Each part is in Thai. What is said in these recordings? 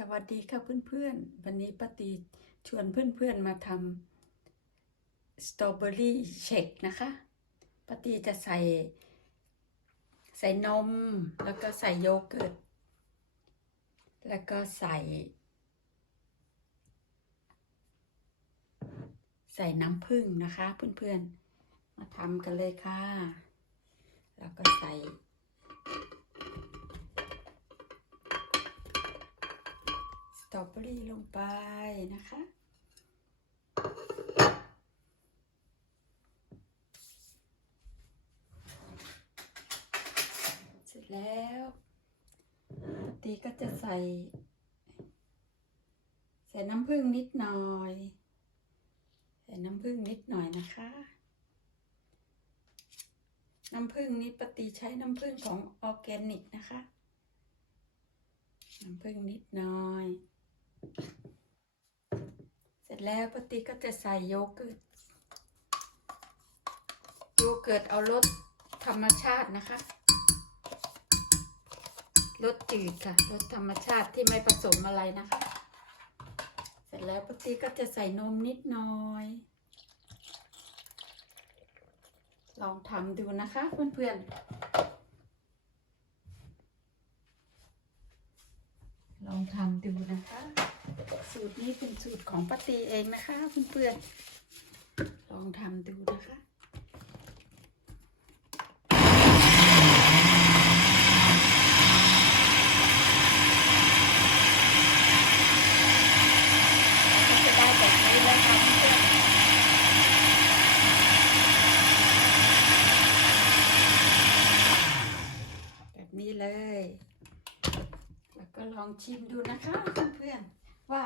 สวัสดีค่ะเพื่อนๆ วันนี้ป้าตีชวนเพื่อนๆมาทำสตรอเบอรี่เชคนะคะป้าตีจะใส่ ใส่นม แล้วก็ใส่โยเกิร์ต แล้วก็ใส่ ใส่น้ำผึ้งนะคะเพื่อนๆ มาทำกันเลยค่ะ แล้วก็ใส่ ส ตรอเบอรี่ลงไปนะคะ เสร็จแล้วติก็จะใส่ ใส่น้ำผึ้งนิดหน่อย ใส่น้ำผึ้งนิดหน่อยนะคะ น้ำผึ้งนี้ปฏิใช้น้ำผึ้งของออร์แกนิกนะคะน้ำผึ้งนิดหน่อย เสร็จแล้วปฏิก็จะใส่โยเกิร์ต โยเกิร์ตเอารสธรรมชาตินะคะรสจืดค่ะรสธรรมชาติที่ไม่ผสมอะไรนะคะ เสร็จแล้วปฏิก็จะใส่นมนิดหน่อย ลองทำดูนะคะเพื่อนๆ ลองทำดูนะคะ สูตรนี้เป็นสูตรของป้าตีเองนะคะเพื่อนๆลองทำดูนะคะ ก็จะได้แบบนี้เลยค่ะเพื่อนๆแบบนี้เลย แลองชิมดูนะคะเพื่อนๆว่า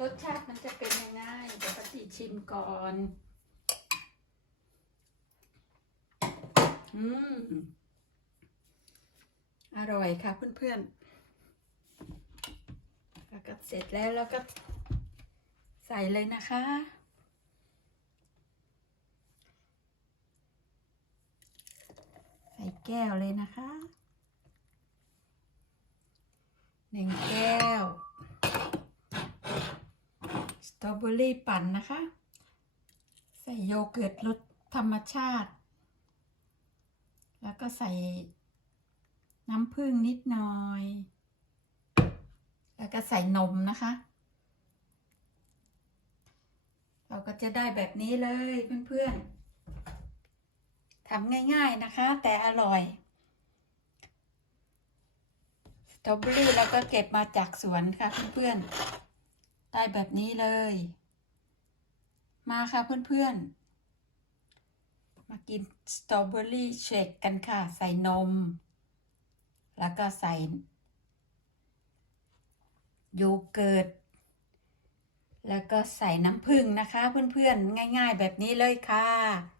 รสชาติมันจะเป็นยังไงเดี๋ยวปฏิชิมก่อน อืม อร่อยค่ะเพื่อนๆแล้วก็เสร็จแล้วแล้วก็ใส่เลยนะคะ ใส่แก้วเลยนะคะ หนึ่งแก้ว สตรอเบอรี่ปั่นนะคะ ใส่โยเกิร์ตรสธรรมชาติ แล้วก็ใส่น้ำผึ้งนิดหน่อย แล้วก็ใส่นมนะคะ เราก็จะได้แบบนี้เลยเพื่อนๆทำง่ายๆนะคะ แต่อร่อย สต รอเบอรี่เราก็เก็บมาจากสวนค่ะเพื่อนๆ ได้แบบนี้เลย มาค่ะเพื่อนๆ มากินสตรอเบอรี่เชคกันค่ะ ใส่นม แล้วก็ใส่โยเกิร์ต แล้วก็ใส่น้ำผึ้งนะคะเพื่อนๆ ง่ายๆแบบนี้เลยค่ะ